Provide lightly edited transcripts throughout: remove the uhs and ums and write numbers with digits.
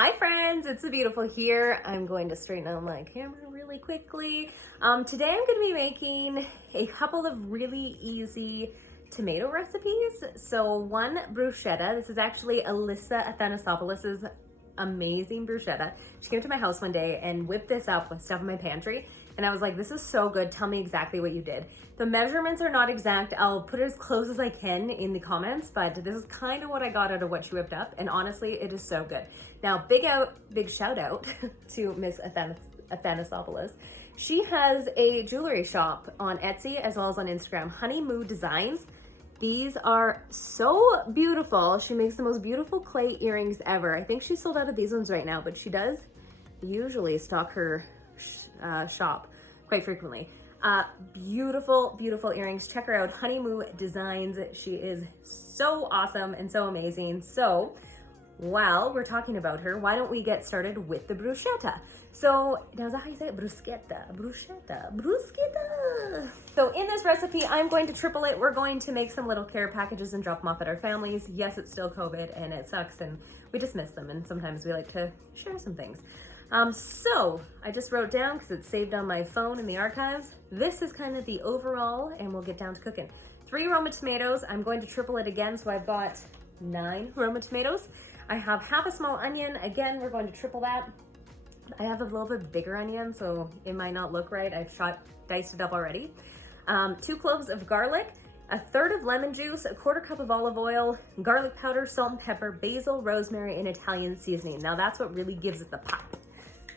Hi friends, it's the Beautiful here. I'm going to straighten out my camera really quickly. Today I'm going to be making a couple of really easy tomato recipes. So one bruschetta, this is actually Alyssa Athanasopoulos' amazing bruschetta. She came to my house one day and whipped this up with stuff in my pantry. And I was like, this is so good. Tell me exactly what you did. The measurements are not exact. I'll put it as close as I can in the comments, but this is kind of what I got out of what she whipped up. And honestly, it is so good. Now, big shout out to Miss Athanasopoulos. She has a jewelry shop on Etsy as well as on Instagram, Honey Moo Designs. These are so beautiful. She makes the most beautiful clay earrings ever. I think she's sold out of these ones right now, but she does usually stock her shop quite frequently. Beautiful earrings. Check her out, Honey Moo Designs. She is so awesome and so amazing. So while we're talking about her, why don't we get started with the bruschetta? So now is that how you say it? Bruschetta. So in this recipe, I'm going to triple it. We're going to make some little care packages and drop them off at our families. Yes, it's still COVID and it sucks and we just miss them, and sometimes we like to share some things. So I just wrote down, because it's saved on my phone in the archives, this is kind of the overall, and we'll get down to cooking. 3 Roma tomatoes. I'm going to triple it again, so I've got 9 Roma tomatoes. I have half a small onion. Again, we're going to triple that. I have a little bit bigger onion, so it might not look right. I've diced it up already. 2 cloves of garlic, 1/3 of lemon juice, 1/4 cup of olive oil, garlic powder, salt and pepper, basil, rosemary, and Italian seasoning. Now that's what really gives it the pop.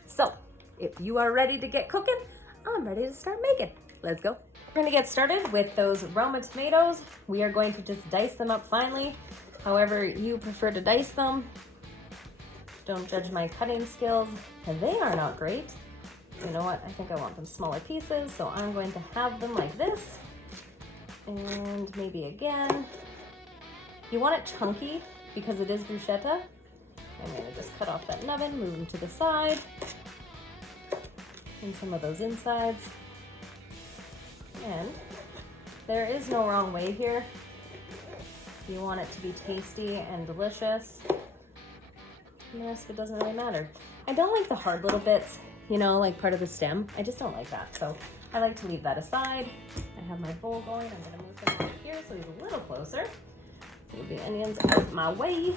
So if you are ready to get cooking, I'm ready to start making. Let's go. We're gonna get started with those Roma tomatoes. We are going to just dice them up finely, however you prefer to dice them. Don't judge my cutting skills, and they are not great. You know what, I think I want them smaller pieces, so I'm going to have them like this. And maybe again. You want it chunky because it is bruschetta. I'm gonna just cut off that nubbin, move them to the side. And some of those insides. And there is no wrong way here. You want it to be tasty and delicious. And the rest of it doesn't really matter. I don't like the hard little bits, you know, like part of the stem. I just don't like that. So I like to leave that aside. I have my bowl going. I'm gonna move them over here so he's a little closer. Move the onions out of my way.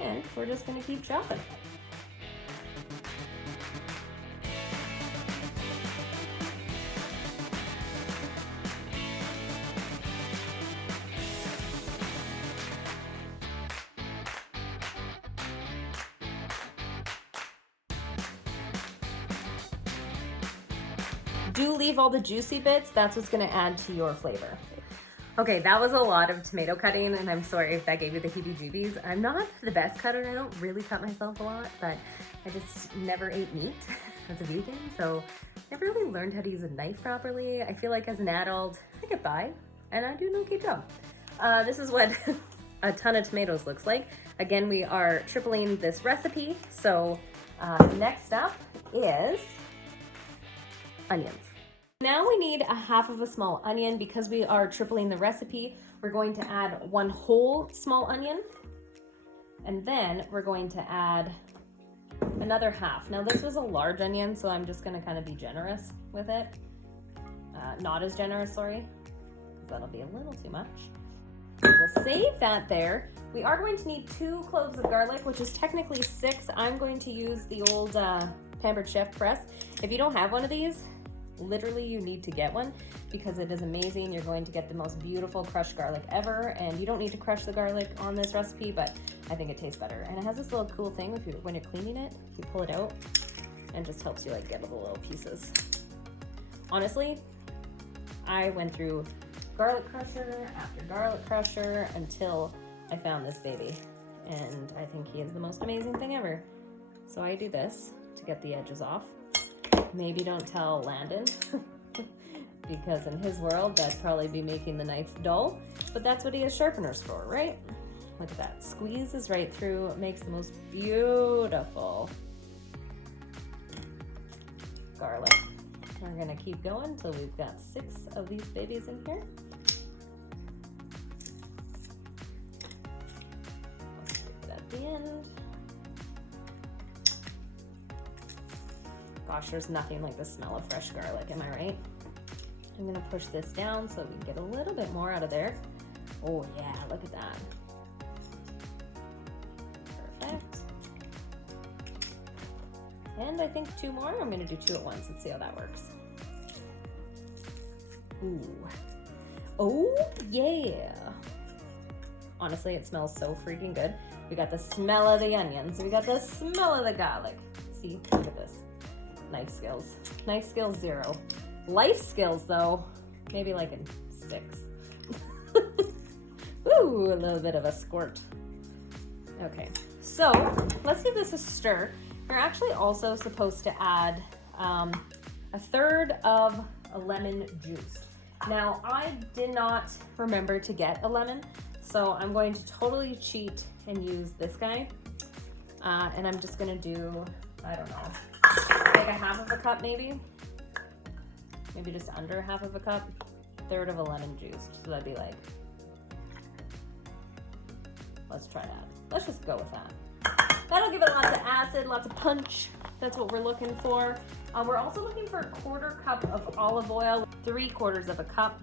And we're just gonna keep chopping. Do leave all the juicy bits. That's what's gonna add to your flavor. Okay, that was a lot of tomato cutting, and I'm sorry if that gave you the heebie-jeebies. I'm not the best cutter. I don't really cut myself a lot, but I just never ate meat as a vegan, so never really learned how to use a knife properly. I feel like as an adult, I get by, and I do an okay job. This is what a ton of tomatoes looks like. Again, we are tripling this recipe, so next up is onions. Now we need 1/2 of a small onion. Because we are tripling the recipe, we're going to add 1 whole small onion, and then we're going to add another 1/2. Now this was a large onion, so I'm just gonna kind of be generous with it. Not as generous, sorry, because that'll be a little too much. We'll save that there. We are going to need 2 cloves of garlic, which is technically 6. I'm going to use the old Pampered Chef press. If you don't have one of these, literally you need to get one because it is amazing. You're going to get the most beautiful crushed garlic ever, and you don't need to crush the garlic on this recipe, but I think it tastes better. And it has this little cool thing when you're cleaning it, you pull it out and just helps you like get all the little pieces. Honestly, I went through garlic crusher after garlic crusher until I found this baby, and I think he is the most amazing thing ever. So I do this to get the edges off. Maybe don't tell Landon because in his world that'd probably be making the knife dull, but that's what he has sharpeners for, right? Look at that, squeezes right through, makes the most beautiful garlic. We're gonna keep going until we've got 6 of these babies in here. at the end. Gosh, there's nothing like the smell of fresh garlic, am I right? I'm gonna push this down so we can get a little bit more out of there. Oh yeah, look at that. Perfect. And I think 2 more. I'm gonna do 2 at once. Let's see how that works. Ooh. Oh yeah. Honestly, it smells so freaking good. We got the smell of the onions. We got the smell of the garlic. See, look at this. Knife skills. Knife skills 0. Life skills though, maybe like in 6. Ooh, a little bit of a squirt. Okay, so let's give this a stir. You're actually also supposed to add 1/3 of a lemon juice. Now, I did not remember to get a lemon, so I'm going to totally cheat and use this guy. And I'm just gonna do, I don't know, like a 1/2 of a cup maybe. Maybe just under 1/2 of a cup. 1/3 of a lemon juice, so that'd be like, let's try that. Let's just go with that. That'll give it lots of acid, lots of punch. That's what we're looking for. We're also looking for a 1/4 cup of olive oil, 3/4 of a cup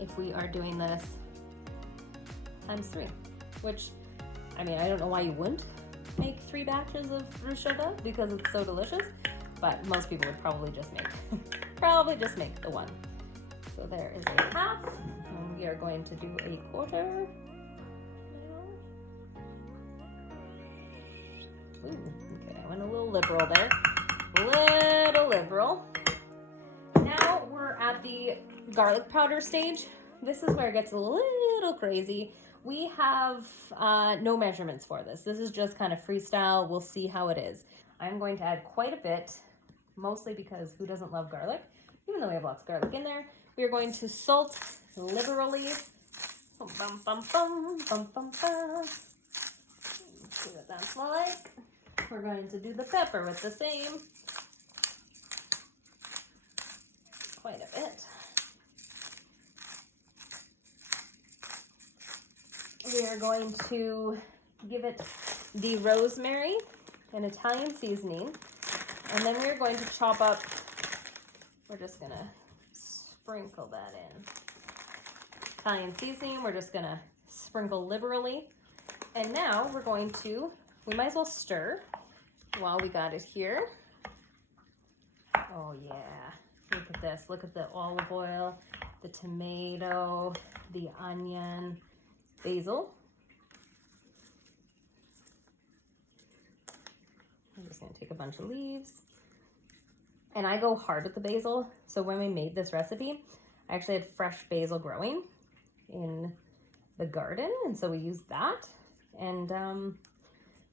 if we are doing this times 3, which, I mean, I don't know why you wouldn't make 3 batches of bruschetta because it's so delicious, but most people would probably just make, the 1. So there is a 1/2, and we are going to do a 1/4. Ooh, okay, I went a little liberal there. Little liberal. Now we're at the garlic powder stage. This is where it gets a little crazy. We have no measurements for this. This is just kind of freestyle. We'll see how it is. I'm going to add quite a bit, mostly because who doesn't love garlic? Even though we have lots of garlic in there. We are going to salt liberally. Bum, bum, bum, bum, bum, bum, bum. See what that's like. We're going to do the pepper with the same. Quite a bit. We are going to give it the rosemary and Italian seasoning. And then we're going to chop up, we're just gonna sprinkle that in. Italian seasoning, we're just gonna sprinkle liberally. And now we're going to, we might as well stir while we got it here. Oh yeah, look at this. Look at the olive oil, the tomato, the onion, basil. I'm just gonna take a bunch of leaves. And I go hard with the basil. So when we made this recipe, I actually had fresh basil growing in the garden. And so we used that. And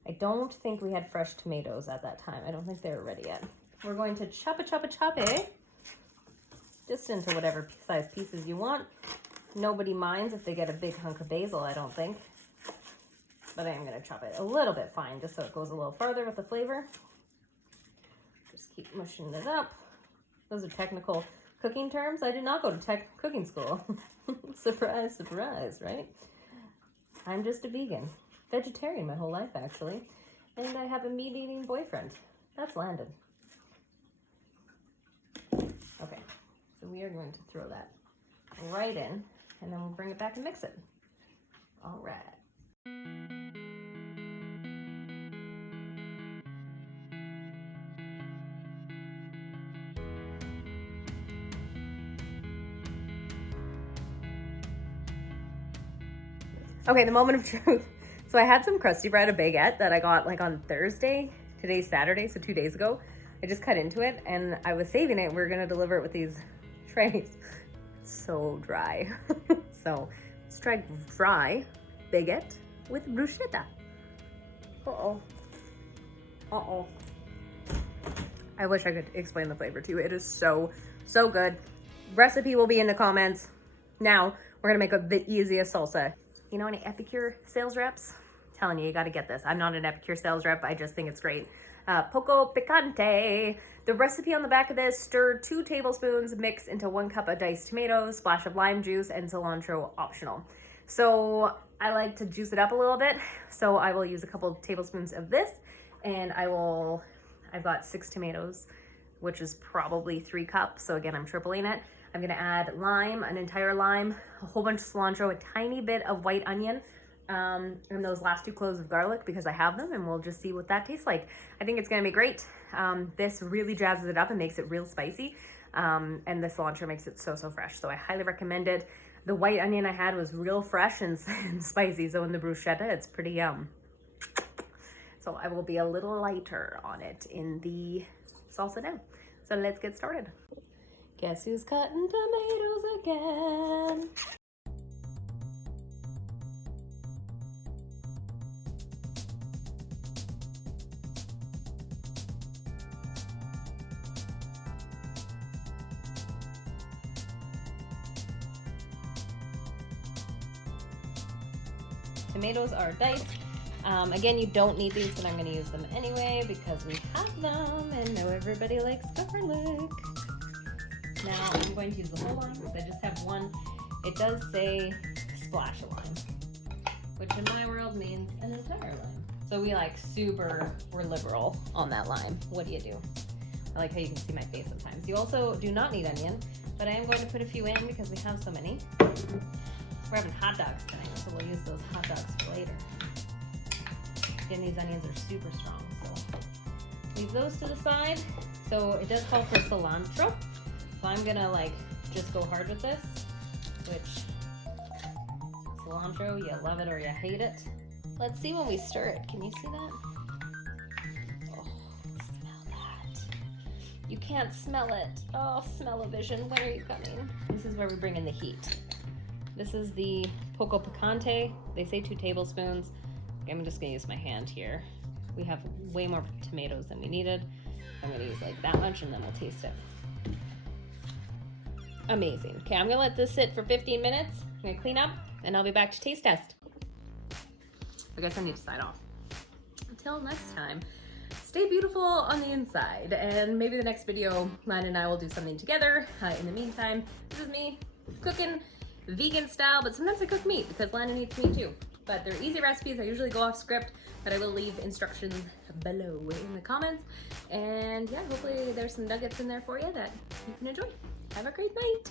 I don't think we had fresh tomatoes at that time. I don't think they were ready yet. We're going to chop it, just into whatever size pieces you want. Nobody minds if they get a big hunk of basil, I don't think. But I am gonna chop it a little bit fine just so it goes a little farther with the flavor. Just keep mushing it up. Those are technical cooking terms. I did not go to tech cooking school. Surprise, surprise, right? I'm just a vegetarian my whole life actually. And I have a meat-eating boyfriend. That's Landon. Okay, so we are going to throw that right in and then we'll bring it back and mix it. All right. Okay, the moment of truth. So I had some crusty bread, a baguette that I got like on Thursday. Today's Saturday, so 2 days ago. I just cut into it and I was saving it. We were gonna deliver it with these trays. It's so dry. So let's try dry baguette with bruschetta. Uh-oh. Uh-oh. I wish I could explain the flavor to you. It is so, so good. Recipe will be in the comments. Now, we're gonna make the easiest salsa. You know any Epicure sales reps? I'm telling you, you gotta get this. I'm not an Epicure sales rep, I just think it's great. Poco picante. The recipe on the back of this: stir 2 tablespoons, mix into 1 cup of diced tomatoes, splash of lime juice, and cilantro optional. So I like to juice it up a little bit, so I will use a couple tablespoons of this, and I've got 6 tomatoes, which is probably 3 cups. So again, I'm tripling it. I'm gonna add lime, an entire lime, a whole bunch of cilantro, a tiny bit of white onion, and those last 2 cloves of garlic because I have them, and we'll just see what that tastes like. I think it's gonna be great. This really jazzes it up and makes it real spicy. And the cilantro makes it so fresh. So I highly recommend it. The white onion I had was real fresh and spicy. So in the bruschetta, it's pretty yum. So I will be a little lighter on it in the salsa now. So let's get started. Guess who's cutting tomatoes again? Tomatoes are diced. Again, you don't need these, but I'm going to use them anyway because we have them and now everybody likes garlic. Now I'm going to use the whole lime because I just have one. It does say splash of lime, which in my world means an entire lime. So we're liberal on that lime. What do you do? I like how you can see my face sometimes. You also do not need onion, but I am going to put a few in because we have so many. We're having hot dogs tonight, so we'll use those hot dogs for later. Again, these onions are super strong, so leave those to the side. So it does call for cilantro, so I'm gonna just go hard with this, which cilantro, you love it or you hate it. Let's see when we stir it. Can you see that? Oh, smell that. You can't smell it. Oh, smell-o-vision, when are you coming? This is where we bring in the heat. This is the poco picante. They say 2 tablespoons. I'm just gonna use my hand here. We have way more tomatoes than we needed. I'm gonna use like that much and then we'll taste it. Amazing. Okay, I'm gonna let this sit for 15 minutes. I'm gonna clean up and I'll be back to taste test. I guess I need to sign off. Until next time, stay beautiful on the inside, and maybe the next video, Lan and I will do something together. In the meantime, this is me cooking vegan style, but sometimes I cook meat because Lana eats meat too. But they're easy recipes. I usually go off script, but I will leave instructions below in the comments. And yeah, hopefully there's some nuggets in there for you that you can enjoy. Have a great night.